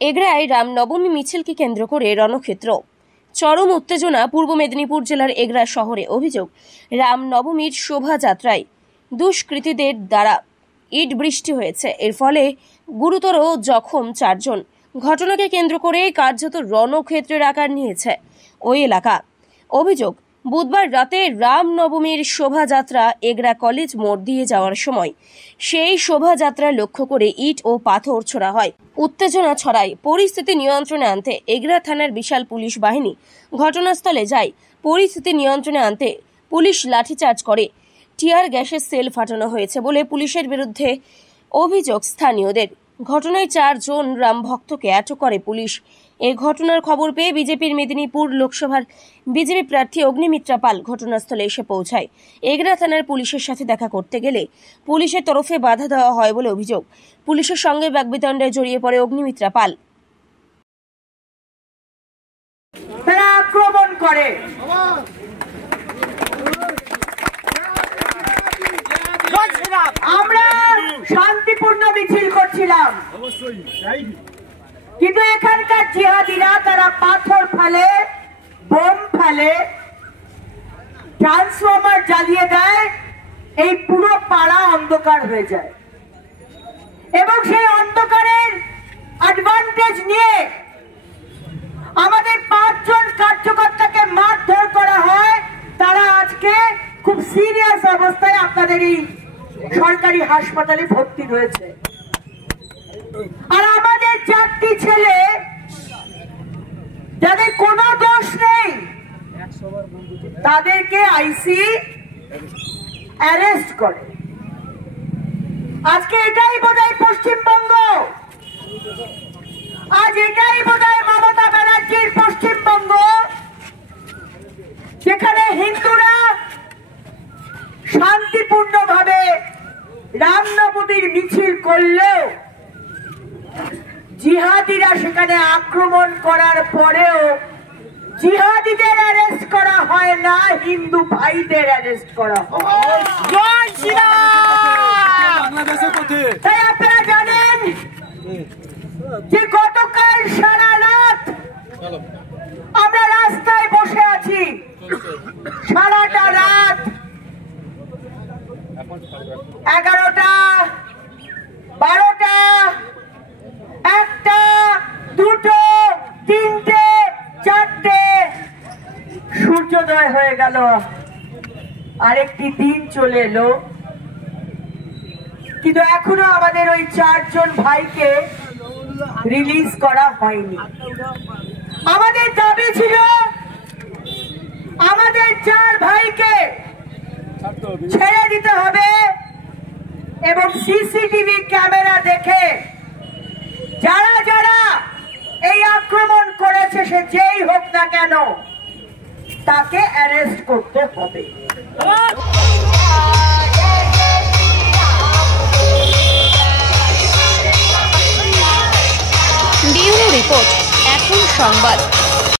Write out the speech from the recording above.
এগরায় রামনবমী মিছিলকে কেন্দ্র করে রণক্ষেত্র। চরম উত্তেজনা পূর্ব মেদিনীপুর জেলার এগরা শহরে। অভিযোগ, রামনবমীর শোভাযাত্রায় দুষ্কৃতীদের দ্বারা ইট বৃষ্টি হয়েছে। এর ফলে গুরুতর জখম 4 জন। ঘটনাকে কেন্দ্র করে কার্যত রণক্ষেত্রের আকার নিয়েছে ওই এলাকা। অভিযোগ, বুধবার রাতে রামনবমীর শোভাযাত্রা এগরা কলেজ মোড় দিয়ে যাওয়ার সময় সেই শোভাযাত্রা লক্ষ্য করে ইট ও পাথর ছোড়া হয়। উত্তেজনা ছড়ায়। পরিস্থিতি নিয়ন্ত্রণে আনতে এগরা থানার বিশাল পুলিশ বাহিনী ঘটনাস্থলে যায়। পরিস্থিতি নিয়ন্ত্রণে আনতে পুলিশ লাঠিচার্জ করে। টিয়ার গ্যাসের সেল ফাটানো হয়েছে বলে পুলিশের বিরুদ্ধে অভিযোগ স্থানীয়দের। ঘটনায় 4 জন রাম ভক্তকে আটক করে পুলিশ। এই ঘটনার খবর পেয়ে বিজেপির মেদিনীপুর লোকসভার বিজেপি প্রার্থী অগ্নিমিত্রা পাল ঘটনাস্থলে এসে পৌঁছায়। এগরা থানার পুলিশের সাথে দেখা করতে গেলে পুলিশের তরফে বাধা দেওয়া হয় বলে অভিযোগ। পুলিশের সঙ্গে বাগবিতণ্ডায় জড়িয়ে পড়ে অগ্নিমিত্রা পাল। তারা আক্রমণ করে, আমরা শান্তিপূর্ণ মিছিল করছিলাম, কিন্তু এখানকার জিহাদিরা তারা পাথর ফেলে, বোম ফেলে, ট্রান্সফরমার জ্বালিয়ে দেয়। এই পুরো পাড়া অন্ধকার হয়ে যায় এবং সেই অন্ধকারের অ্যাডভান্টেজ নিয়ে আমাদের 5 জন কার্যকর্তাকে মারধর করা হয়। তারা আজকে খুব সিরিয়াস অবস্থায় আপনাদের এই সরকারি হাসপাতালে ভর্তি রয়েছে। আর আমাদের 4টি ছেলে যাদের কোনো দোষ নেই তাদেরকে আইসি অ্যারেস্ট করে। আজকে এটাই বোধহয় পশ্চিমবঙ্গ, আজ এটাই বোধহয় মমতা ব্যানার্জির পশ্চিমবঙ্গ, যেখানে হিন্দুরা শান্তিপূর্ণভাবে রামনবমীর মিছিল করলেও জিহাদিরা সেখানে আক্রমণ করার পরেও জিহাদিদের অ্যারেস্ট করা হয় না, হিন্দু ভাইদের অ্যারেস্ট করা হয়। তাই আপনারা জানেন যে গতকাল সারা রাত আমরা রাস্তায় বসে আছি, সারাটা রাত 11টা, 12টা, 1টা, 2টো, 3টে, 4টে, সূর্যোদয় হয়ে গেল, আরেকটি দিন চলে এলো, কিন্তু এখনো আমাদের ওই 4 জন ভাইকে রিলিজ করা হয়নি। আমাদের দাবি ছিল আমাদের 4 ভাইকে ছেড়ে দিতে হবে এবং সিসিটিভি ক্যামেরা দেখে যারা যারা এই আক্রমণ করেছে সে যেই হোক না কেন তাকে অ্যারেস্ট করতে হবে। ব্যুরো রিপোর্ট, এখন সংবাদ।